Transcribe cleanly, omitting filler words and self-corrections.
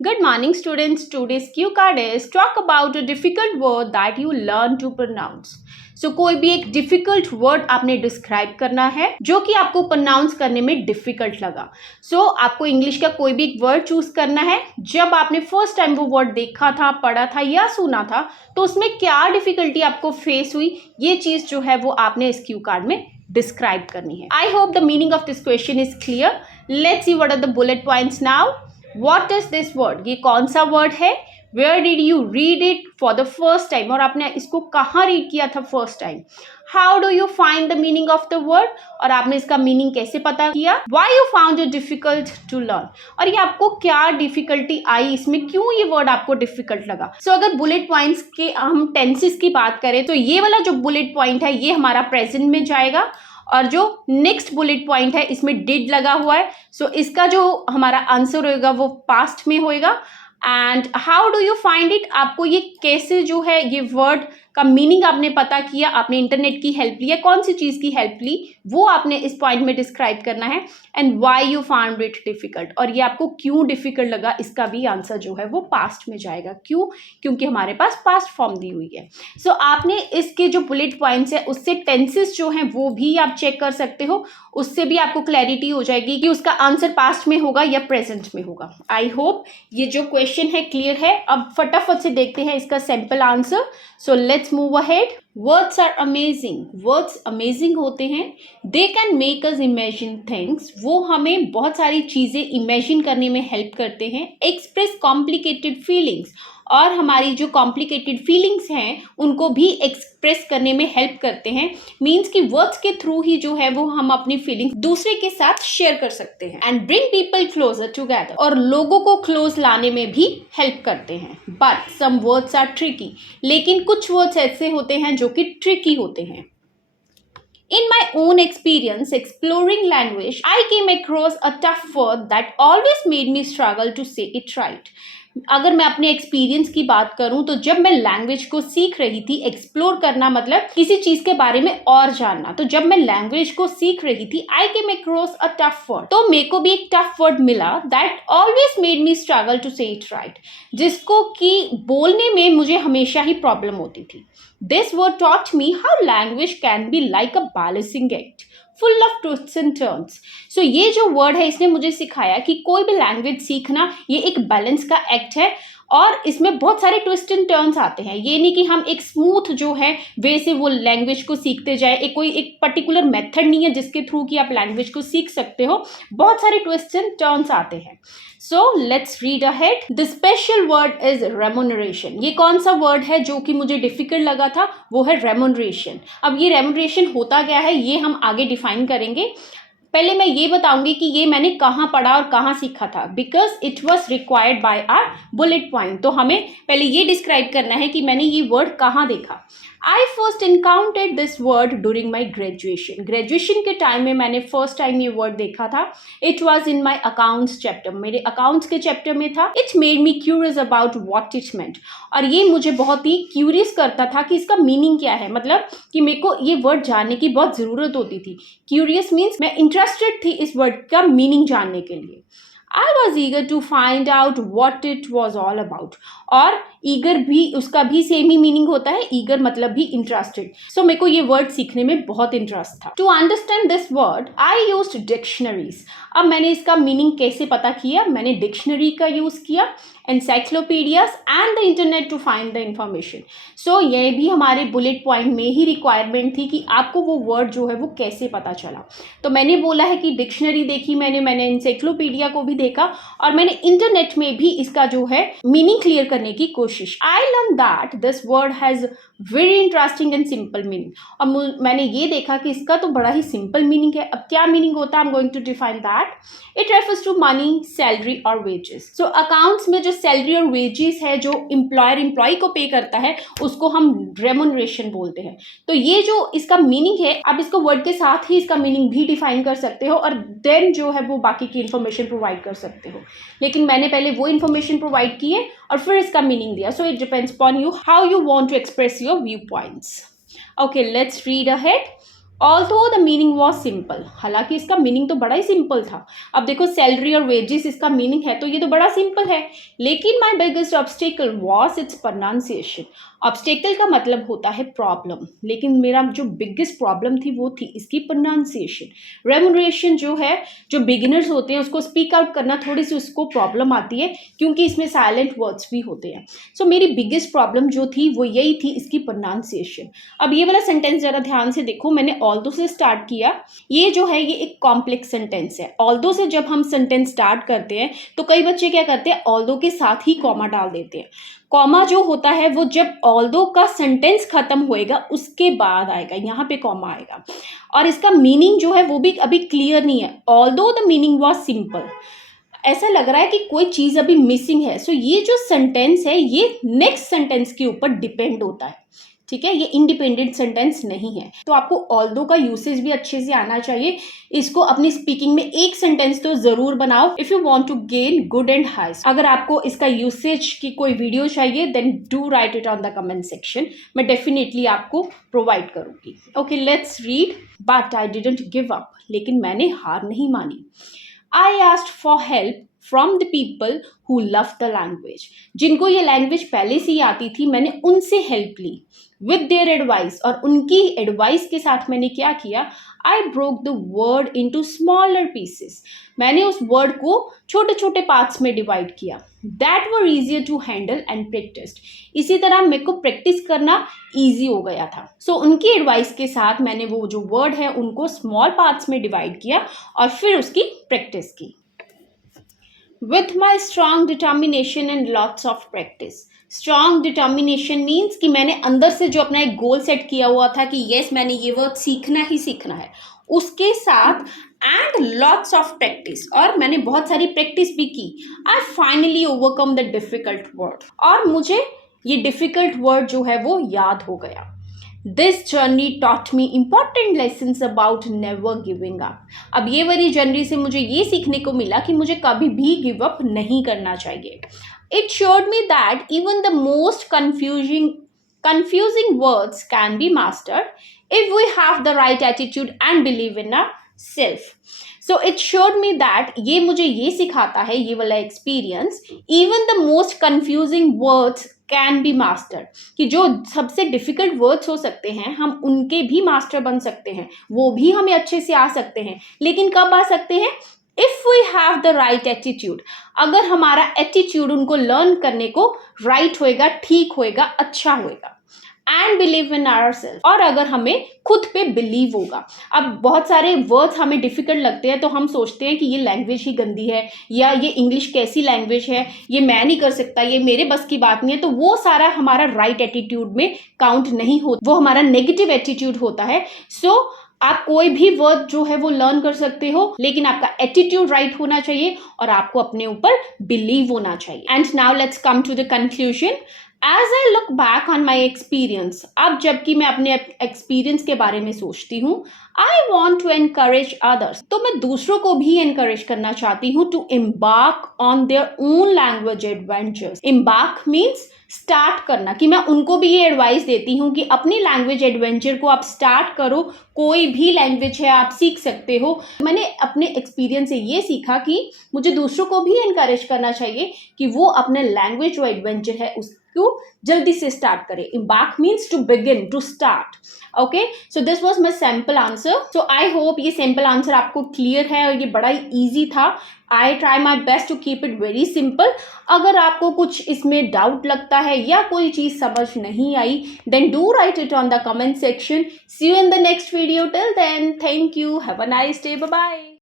Good morning, students. Today's cue card is talk about a difficult word that you learn to pronounce. So कोई भी एक difficult word आपने describe करना है जो कि आपको प्रोनाउंस करने में डिफिकल्ट लगा. आपको इंग्लिश का कोई भी एक वर्ड चूज करना है. जब आपने फर्स्ट टाइम वो वर्ड देखा था, पढ़ा था या सुना था, तो उसमें क्या डिफिकल्टी आपको फेस हुई, ये चीज जो है वो आपने इस क्यू कार्ड में डिस्क्राइब करनी है. I hope the meaning of this question is clear. Let's see what are the bullet points now. What is this word? ये कौन सा वर्ड है? Where did you read it for the first time? और आपने इसको कहाँ read किया था first time? How do you find the meaning of the word? और आपने इसका मीनिंग कैसे पता किया? Why you found it difficult to learn? और ये आपको क्या डिफिकल्टी आई इसमें, क्यों ये वर्ड आपको डिफिकल्ट लगा? अगर बुलेट पॉइंट्स के हम टेंसेस की बात करें तो ये वाला जो बुलेट पॉइंट है ये हमारा प्रेजेंट में जाएगा और जो नेक्स्ट बुलेट पॉइंट है इसमें डिड लगा हुआ है. इसका जो हमारा आंसर होएगा वो पास्ट में होएगा. And how do you find it? आपको ये कैसे जो है ये वर्ड का मीनिंग आपने पता किया, आपने इंटरनेट की हेल्प ली है, कौन सी चीज की हेल्प ली, वो आपने इस पॉइंट में डिस्क्राइब करना है. And why you found it difficult, और ये आपको क्यों डिफिकल्ट लगा, इसका भी आंसर जो है वो पास्ट में जाएगा. क्यों? क्योंकि हमारे पास पास्ट फॉर्म दी हुई है. आपने इसके जो बुलेट पॉइंट्स है उससे टेंसेस जो हैं वो भी आप चेक कर सकते हो. उससे भी आपको क्लैरिटी हो जाएगी कि उसका आंसर पास्ट में होगा या प्रेजेंट में होगा. आई होप ये जो क्वेश्चन है क्लियर है. अब फटाफट से देखते हैं इसका sample answer. Let's move ahead. Words are amazing. Words amazing होते हैं. They can make us imagine things. वो हमें बहुत सारी चीजें इमेजिन करने में हेल्प करते हैं. एक्सप्रेस कॉम्प्लिकेटेड फीलिंग्स, और हमारी जो कॉम्प्लिकेटेड फीलिंग्स हैं उनको भी एक्सप्रेस करने में हेल्प करते हैं. मीन्स कि वर्ड्स के थ्रू ही जो है वो हम अपनी फीलिंग्स दूसरे के साथ शेयर कर सकते हैं. And bring people closer together, और लोगों को क्लोज लाने में भी हेल्प करते हैं. But some words are tricky, लेकिन कुछ वर्ड्स ऐसे होते हैं जो कि ट्रिकी होते हैं. In my own experience exploring language, I came across a tough word that always made me struggle to say it right. अगर मैं अपने एक्सपीरियंस की बात करूं तो जब मैं लैंग्वेज को सीख रही थी, एक्सप्लोर करना मतलब किसी चीज के बारे में और जानना, तो जब मैं लैंग्वेज को सीख रही थी I came across a tough word, तो मेरे को भी एक टफ वर्ड मिला that always made me struggle to say it right, जिसको कि बोलने में मुझे हमेशा ही प्रॉब्लम होती थी. This word taught me how language can be like a balancing act full of twists and turns. ये जो वर्ड है इसने मुझे सिखाया कि कोई भी लैंग्वेज सीखना ये एक बैलेंस का एक्ट है, और इसमें बहुत सारे ट्विस्ट एंड टर्न्स आते हैं. ये नहीं कि हम एक स्मूथ जो है वे से वो लैंग्वेज को सीखते जाए. कोई एक पर्टिकुलर मेथड नहीं है जिसके थ्रू कि आप लैंग्वेज को सीख सकते हो. बहुत सारे ट्विस्ट एंड टर्न्स आते हैं. Let's read ahead. The special word is remuneration. ये कौन सा वर्ड है जो कि मुझे डिफिकल्ट लगा था? वो है रेम्यूनरेशन. अब ये रेम्यूनरेशन होता क्या है ये हम आगे डिफाइन करेंगे. पहले मैं ये बताऊंगी कि ये मैंने कहाँ पढ़ा और कहाँ सीखा था, because it was required by our bullet point. तो हमें पहले ये डिस्क्राइब करना है कि मैंने ये वर्ड कहाँ देखा. I first encountered this word during my graduation. Graduation के टाइम में मैंने फर्स्ट टाइम ये वर्ड देखा था. It was in my accounts chapter, मेरे अकाउंट्स के चैप्टर में था. It made me curious about what it meant, और ये मुझे बहुत ही क्यूरियस करता था कि इसका मीनिंग क्या है. मतलब कि मेरे को ये वर्ड जानने की बहुत ज़रूरत होती थी. क्यूरियस मीन्स मैं इंटरेस्टेड थी इस वर्ड का मीनिंग जानने के लिए. I was eager to find out what it was all about. और ईगर भी उसका भी सेम ही मीनिंग होता है. ईगर मतलब भी इंटरेस्टेड. मेरे को ये वर्ड सीखने में बहुत इंटरेस्ट था. To understand this word I used dictionaries. अब मैंने इसका मीनिंग कैसे पता किया? मैंने डिक्शनरी का यूज किया, encyclopedias and the internet to find the information. ये भी हमारे बुलेट पॉइंट में ही रिक्वायरमेंट थी कि आपको वो वर्ड जो है वो कैसे पता चला. तो मैंने बोला है कि डिक्शनरी देखी मैंने एनसाइक्लोपीडिया को भी देखा, और मैंने इंटरनेट में भी इसका जो है मीनिंग क्लियर करने की कोशिश. I learn that this word has very interesting and simple meaning. और मैंने ये देखा कि इसका तो बड़ा ही सिंपल मीनिंग है. अब क्या मीनिंग होता है? I am going to define that. It refers to money, salary और वेजेस. अकाउंट्स में जो सैलरी और वेजेस है जो एम्प्लॉयर एम्प्लॉय को पे करता है उसको हम रेम्यूनरेशन बोलते हैं. तो ये जो इसका मीनिंग है, आप इसको वर्ड के साथ ही इसका मीनिंग भी डिफाइन कर सकते हो और देन जो है वो बाकी की इन्फॉर्मेशन प्रोवाइड कर सकते हो. लेकिन मैंने पहले वो इन्फॉर्मेशन प्रोवाइड की है और फिर इसका मीनिंग दिया. It depends upon you how you want to express your viewpoints. Okay, let's read ahead. Although the meaning was simple, हालांकि इसका मीनिंग तो बड़ा ही सिंपल था। अब देखो सैलरी और वेजेस इसका मीनिंग है तो ये तो बड़ा सिंपल है, लेकिन my biggest obstacle was it's pronunciation. Obstacle का मतलब होता है प्रॉब्लम, लेकिन मेरा जो बिगेस्ट प्रॉब्लम थी वो थी इसकी प्रोनाउंसिएशन। रेमुनरेशन जो है, जो बिगिनर्स होते हैं उसको स्पीक आउट करना थोड़ी सी उसको प्रॉब्लम आती है, क्योंकि इसमें साइलेंट वर्ड्स भी होते हैं। सो मेरी बिगेस्ट प्रॉब्लम जो थी वो यही थी, इसकी प्रोनाउंसिएशन। अब ये वाला सेंटेंस जरा ध्यान से देखो, मैंने ऑल्दो से स्टार्ट किया। ये जो है ये एक कॉम्प्लेक्स सेंटेंस है। ऑल्दो से जब हम सेंटेंस स्टार्ट करते हैं तो कई बच्चे क्या करते हैं, ऑल्दो के साथ ही कॉमा डाल देते हैं। कॉमा जो होता है वो जब ऑल्दो का सेंटेंस खत्म होएगा उसके बाद आएगा, यहाँ पे कॉमा आएगा। और इसका मीनिंग जो है वो भी अभी क्लियर नहीं है। Although the meaning was simple, ऐसा लग रहा है कि कोई चीज अभी मिसिंग है। सो ये जो सेंटेंस है ये नेक्स्ट सेंटेंस के ऊपर डिपेंड होता है, ठीक है, ये इंडिपेंडेंट सेंटेंस नहीं है। तो आपको ऑल्दो का यूसेज भी अच्छे से आना चाहिए। इसको अपनी स्पीकिंग में एक सेंटेंस तो जरूर बनाओ if you want to gain good and high. अगर आपको इसका यूसेज की कोई वीडियो चाहिए then do write it on the comment section, मैं डेफिनेटली आपको प्रोवाइड करूंगी। Okay, let's read. But I didn't give up, लेकिन मैंने हार नहीं मानी। I asked for help from the people who love the language. जिनको ये लैंग्वेज पहले से ही आती थी, मैंने उनसे हेल्प ली। With their advice, और उनकी एडवाइस के साथ मैंने क्या किया, I broke the word into smaller pieces. मैंने उस वर्ड को छोटे छोटे पार्ट्स में डिवाइड किया। That were easier to handle and practiced. इसी तरह मेरे को प्रैक्टिस करना ईजी हो गया था। सो उनकी एडवाइस के साथ मैंने वो जो वर्ड है उनको स्मॉल पार्ट्स में डिवाइड किया और फिर उसकी प्रैक्टिस की। With my strong determination and lots of practice. Strong determination means कि मैंने अंदर से जो अपना एक गोल सेट किया हुआ था कि यस मैंने ये वर्ड सीखना ही सीखना है, उसके साथ एंड लॉट्स ऑफ प्रैक्टिस, और मैंने बहुत सारी प्रैक्टिस भी की। I finally overcome the difficult word, और मुझे ये डिफिकल्ट वर्ड जो है वो याद हो गया। This journey taught me important lessons about never giving up. अब ये वाली जर्नी से मुझे ये सीखने को मिला कि मुझे कभी भी गिव अप नहीं करना चाहिए। It showed me that even the most confusing words can be mastered if we have the right attitude and believe in ourselves. So it showed me that ये मुझे ये सिखाता है, ये वाला experience, even the most confusing words can be mastered, कि जो सबसे डिफिकल्ट वर्ड्स हो सकते हैं हम उनके भी मास्टर बन सकते हैं, वो भी हमें अच्छे से आ सकते हैं। लेकिन कब आ सकते हैं, if we have the right attitude, अगर हमारा एटीट्यूड उनको लर्न करने को राइट होएगा, ठीक होएगा, अच्छा होएगा। एंड बिलीव इन आवरसेल्फ, और अगर हमें खुद पे बिलीव होगा। अब बहुत सारे वर्ड्स हमें डिफिकल्ट लगते हैं तो हम सोचते हैं कि ये लैंग्वेज ही गंदी है, या ये इंग्लिश कैसी लैंग्वेज है, ये मैं नहीं कर सकता, ये मेरे बस की बात नहीं है। तो वो सारा हमारा राइट एटीट्यूड में काउंट नहीं होता, वो हमारा नेगेटिव एटीट्यूड होता है। सो आप कोई भी वर्ड जो है वो लर्न कर सकते हो, लेकिन आपका एटीट्यूड राइट होना चाहिए और आपको अपने ऊपर बिलीव होना चाहिए। And now let's come to the conclusion. As I look back on my experience, अब जबकि मैं अपने एक्सपीरियंस के बारे में सोचती हूँ, I want to encourage others, तो मैं दूसरों को भी एनकरेज करना चाहती हूँ to embark on their own language adventures. Embark means start करना, कि मैं उनको भी ये एडवाइस देती हूँ कि अपनी लैंग्वेज एडवेंचर को आप स्टार्ट करो। कोई भी लैंग्वेज है आप सीख सकते हो। मैंने अपने एक्सपीरियंस से ये सीखा कि मुझे दूसरों को भी एनकरेज करना चाहिए कि वो अपने लैंग्वेज जो एडवेंचर है उसको जल्दी से स्टार्ट करें। Embark means to begin, to start. Okay, so this was my sample answer. So I hope ये sample answer आपको clear है और ये बड़ा ही easy था। I try my best to keep it very simple. अगर आपको कुछ इसमें डाउट लगता है या कोई चीज़ समझ नहीं आई, then do write it on the comment section. See you in the next video. Till then, thank you. Have a nice day. Bye bye.